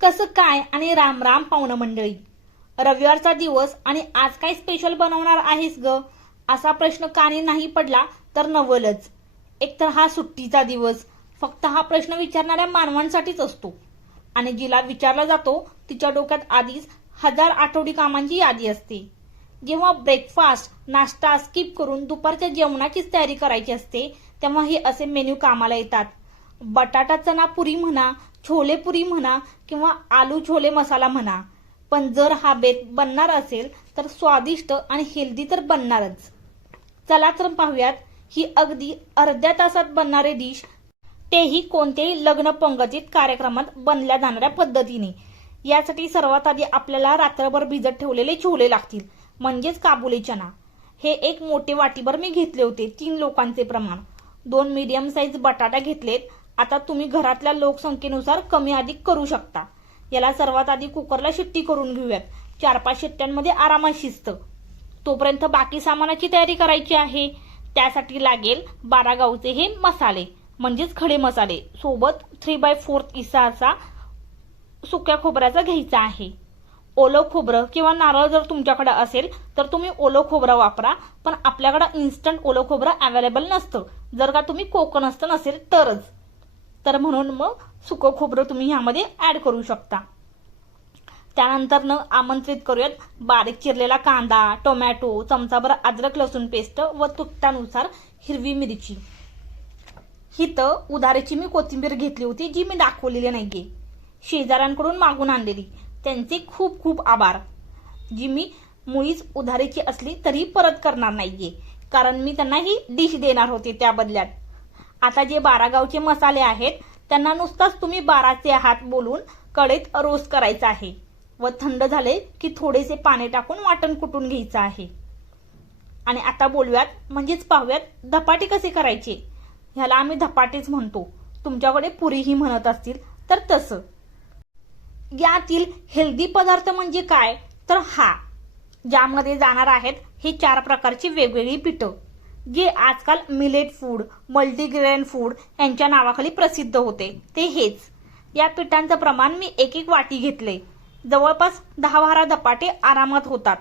कसं काय आणि राम राम पाहुणं मंडळी? रविवारचा दिवस आणि आज काय स्पेशल बनवणार आहेस ग? असा प्रश्न कानी नाही पडला तर नवलच. एकतर हा सुट्टीचा दिवस फक्त हा प्रश्न विचारणाऱ्या मानवांसाठीच असतो. आणि जिला विचारला जातो तिच्या डोक्यात आधीच हजार आठवडी कामांची यादी असते. जेव्हा ब्रेकफास्ट नाश्ता स्किप करून दुपारच्या जेवणाचीच तयारी करायची असते तेव्हा हे असे मेन्यू कामाला येतात. बटाटा चना पुरी म्हणा छोले पुरी म्हणा किंवा आलू छोले मसाला म्हणा. पण जर हा बेत बनणार असेल तर स्वादिष्ट आणि हेल्दी तर बनणारच. चला तर पाहूयात ही अगदी अर्ध्या तासात बनणारे डिश तेही कोणत्याही लग्न पंगतीत कार्यक्रमात बनल्या जाणाऱ्या पद्धतीने. यासाठी सर्वात आधी आपल्याला रात्रभर भिजत ठेवलेले छोले लागतील म्हणजेच काबुली चना हे एक मोठे वाटीभर मी घेतले होते तीन लोकांचे प्रमाण. दोन मीडियम साईज बटाटा घेतलेत आता तुम्ही घरातल्या लोकसंख्येनुसार कमी अधिक करू शकता. याला सर्वात आधी कुकरला शिट्टी करून घेऊयात. चार पाच शिट्ट्यांमध्ये आरामात शिजतं. तोपर्यंत बाकी सामानाची तयारी करायची आहे. त्यासाठी लागेल बारा गावचे हे मसाले म्हणजेच खडे मसाले. सोबत थ्री बाय फोर्थ इसा असा सुक्या खोबऱ्याचा घ्यायचा आहे. ओलं खोबरं किंवा नारळ जर तुमच्याकडे असेल तर तुम्ही ओलं खोबरं वापरा पण आपल्याकडं इन्स्टंट ओलं खोबरं अवेलेबल नसतं. जर का तुम्ही कोकणस्थ नसेल तरच. तर म्हणून मग सुकं खोबरं तुम्ही ह्यामध्ये ॲड करू शकता. त्यानंतर न आमंत्रित करूयात बारीक चिरलेला कांदा टोमॅटो चमचाभर अद्रक लसूण पेस्ट व तुकट्यानुसार हिरवी मिरची. हिथं उधारीची मी कोथिंबीर घेतली होती जी मी दाखवलेली नाहीये. शेजाऱ्यांकडून मागून आणलेली. त्यांचे खूप खूप आभार. जी मी मुळीच उधारीची असली तरी परत करणार नाहीये. कारण मी त्यांना ही डिश देणार होते त्या बदल्यात. आता जे बारागावचे मसाले आहेत त्यांना नुसताच तुम्ही बाराचे हात बोलून कढईत रोस्ट करायचा आहे. व थंड झाले की थोडेसे पाणी टाकून वाटण कुटून घ्यायचं आहे. आणि आता बोलूयात म्हणजेच पाहूयात धपाटे कसे करायचे? ह्याला आम्ही धपाटेच म्हणतो. तुमच्याकडे पुरीही म्हणत असतील तर तसं. यातील हेल्दी पदार्थ म्हणजे काय? तर हा. ज्यामध्ये जाणार आहेत हे चार प्रकारची वेगवेगळी पिठं. जे आजकाल मिलेट फूड मल्टीग्रेन फूड यांच्या नावाखाली प्रसिद्ध होते ते हेच. या पिठांचं प्रमाण मी एक एक वाटी घेतले जवळपास दहा बारा धपाटे आरामात होतात.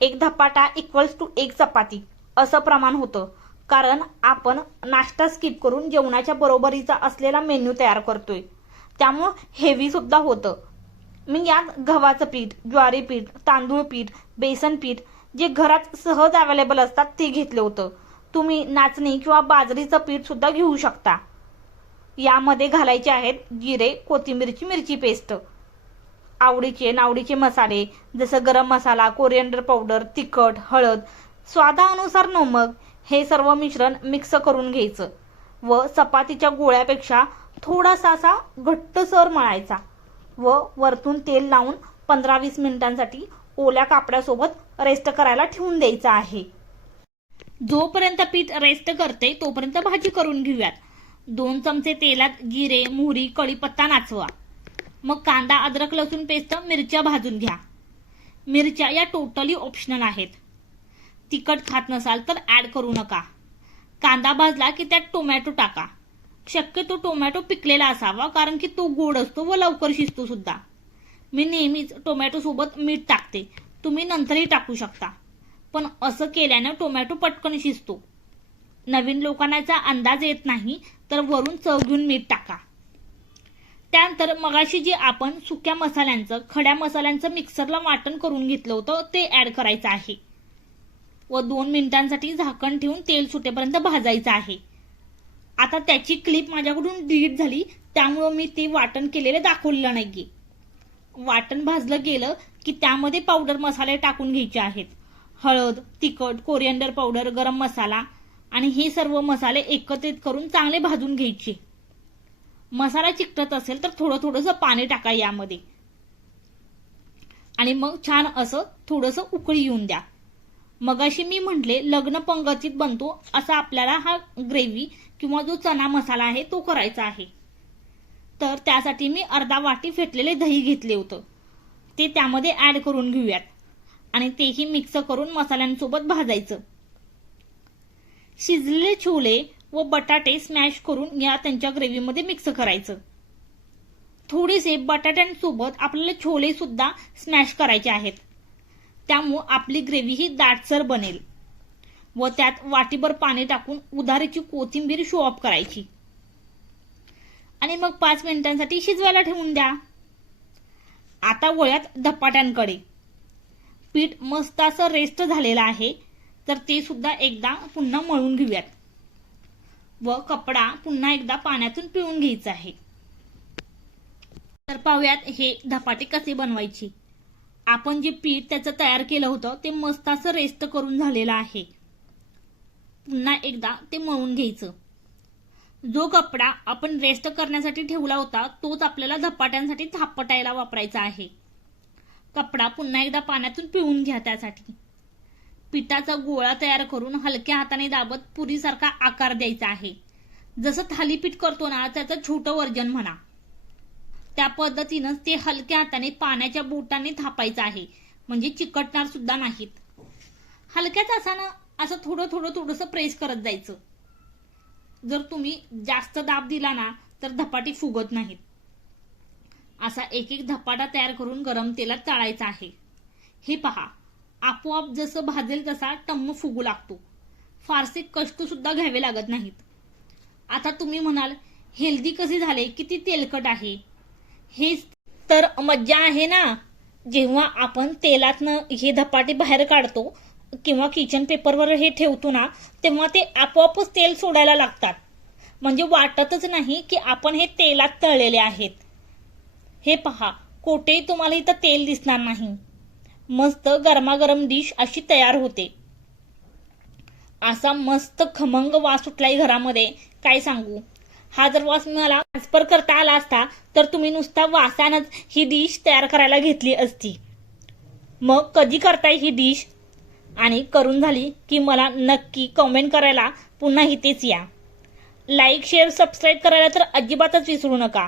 एक धपाटा इक्वल्स टू एक चपाती असं प्रमाण होतं. कारण आपण नाश्ता स्किप करून जेवणाच्या बरोबरीचा असलेला मेन्यू तयार करतोय. त्यामुळं हेवी सुद्धा होतं. मी यात गव्हाचं पीठ ज्वारी पीठ तांदूळ पीठ बेसन पीठ जे घरात सहज अवेलेबल असतात ते घेतलं होतं. तुम्ही नाचणी किंवा बाजरीचं पीठ सुद्धा घेऊ शकता. यामध्ये घालायचे आहेत जिरे कोथिंबीरची मिरची पेस्ट. आवडीचे नावडीचे मसाले जसं गरम मसाला कोरिअंडर पावडर तिखट हळद स्वादानुसार नमक हे सर्व मिश्रण मिक्स करून घ्यायचं. व चपातीच्या गोळ्यापेक्षा थोडासा असा घट्टसर मळायचा. व वरतून तेल लावून पंधरा वीस मिनिटांसाठी ओल्या कापड्यासोबत रेस्ट करायला ठेवून द्यायचं आहे. जोपर्यंत पीठ रेस्ट करते तोपर्यंत भाजी करून घेऊयात. दोन चमचे तेलात जिरे मोहरी कढीपत्ता नाचवा. मग कांदा अद्रक लसूण पेस्ट मिरच्या भाजून घ्या. मिरच्या या टोटली ऑप्शनल आहेत. तिखट खात नसाल तर ऍड करू नका. कांदा भाजला की त्यात टोमॅटो टाका. शक्यतो टोमॅटो पिकलेला असावा कारण की तो गोड असतो व लवकर शिजतो सुद्धा. मी नेहमीच टोमॅटोसोबत मीठ टाकते. तुम्ही नंतरही टाकू शकता. पण असं केल्यानं टोमॅटो पटकन शिजतो. नवीन लोकांना याचा अंदाज येत नाही तर वरून चव घेऊन मीठ टाका. त्यानंतर मगाशी जे आपण सुक्या मसाल्यांचं खड्या मसाल्यांचं मिक्सरला वाटण करून घेतलं होतं ते ॲड करायचं आहे. व दोन मिनिटांसाठी झाकण ठेवून तेल सुटेपर्यंत भाजायचं आहे. आता त्याची क्लिप माझ्याकडून डिलीट झाली त्यामुळं मी ते वाटण केलेलं दाखवलेलं आहे वाटण भाजलं गेलं की त्यामध्ये पावडर मसाले टाकून घ्यायचे आहेत. हळद तिखट कोरिअंडर पावडर गरम मसाला आणि हे सर्व मसाले एकत्रित करून चांगले भाजून घ्यायचे. मसाला चिकटत असेल तर थोडं थोडंसं पाणी टाका यामध्ये. आणि मग छान असं थोडंसं उकळी येऊन द्या. मगाशी मी म्हटले लग्न पंगतीत बनतो असा आपल्याला हा ग्रेव्ही किंवा जो चना मसाला आहे तो करायचा आहे. तर त्यासाठी मी अर्धा वाटी फेटलेले दही घेतले होतं. ते त्यामध्ये ॲड करून घेऊयात. आणि तेही मिक्स करून मसाल्यांसोबत भाजायचं. शिजलेले छोले व बटाटे स्मॅश करून या त्यांच्या ग्रेव्हीमध्ये मिक्स करायचं. थोडेसे बटाट्यांसोबत आपल्याला छोले सुद्धा स्मॅश करायचे आहेत. त्यामुळं आपली ग्रेव्ही ही दाटसर बनेल. व त्यात वाटीभर पाणी टाकून उधारीची कोथिंबीर शो ऑफ करायची. आणि मग पाच मिनिटांसाठी शिजवायला ठेवून द्या. आता वळ्यात धपाट्यांकडे. पीठ मस्त असं रेस्ट झालेलं आहे तर ते सुद्धा एकदा पुन्हा मळून घेऊयात. व कपडा पुन्हा एकदा पाण्यातून पिळून घ्यायचा आहे. तर पाहूयात हे धपाटे कसे बनवायचे. आपण जे पीठ त्याचं तयार केलं होतं ते मस्त असं रेस्ट करून झालेलं आहे. पुन्हा एकदा ते मळून घ्यायचं. जो कपडा आपण रेस्ट करण्यासाठी ठेवला होता तोच आपल्याला झपाट्यांसाठी थापटायला वापरायचा आहे. कपडा पुन्हा एकदा पाण्यातून पिळून घ्या त्यासाठी. पिठाचा गोळा तयार करून हलक्या हाताने दाबत पुरीसारखा आकार द्यायचा आहे. जसं थालीपीठ करतो ना त्याचं छोटं वर्जन म्हणा. त्या पद्धतीनंच ते हलक्या हाताने पाण्याच्या बोटाने थापायचं आहे म्हणजे चिकटणार सुद्धा नाहीत. हलक्याच असानं असं थोडं थोडं थोडंसं प्रेस करत जायचं. जर तुम्ही जास्त दाब दिला ना तर धपाटी फुगत नाहीत. असा एक एक धपाटा तयार करून गरम तेलात तळायचा आहे. हे पहा आपोआप जसं भाजेल तसा टम्म फुगू लागतो. फारसे कष्ट सुद्धा घ्यावे लागत नाहीत. आता तुम्ही म्हणाल हेल्दी कसे झाले? किती तेलकट आहे? हेच तर मज्जा आहे ना? जेव्हा आपण तेलातनं हे धपाटे बाहेर काढतो किंवा किचन पेपरवर हे ठेवतो ना तेव्हा ते आपोआपच तेल सोडायला लागतात. म्हणजे वाटतच नाही की आपण हे तेलात तळलेले आहेत. हे पहा कोठेही तुम्हाला इथं तेल दिसणार नाही. मस्त गरमागरम डिश अशी तयार होते. असा मस्त खमंग वास सुटलाय घरामध्ये काय सांगू? हा जर वास मला ट्रान्सफर करता आला असता तर तुम्ही नुसता वासानच ही डिश तयार करायला घेतली असती. मग कधी करताय ही डिश आणि करून झाली की मला नक्की कमेंट करायला पुन्हा इथेच या. लाईक शेअर सबस्क्राईब करायला तर अजिबातच विसरू नका.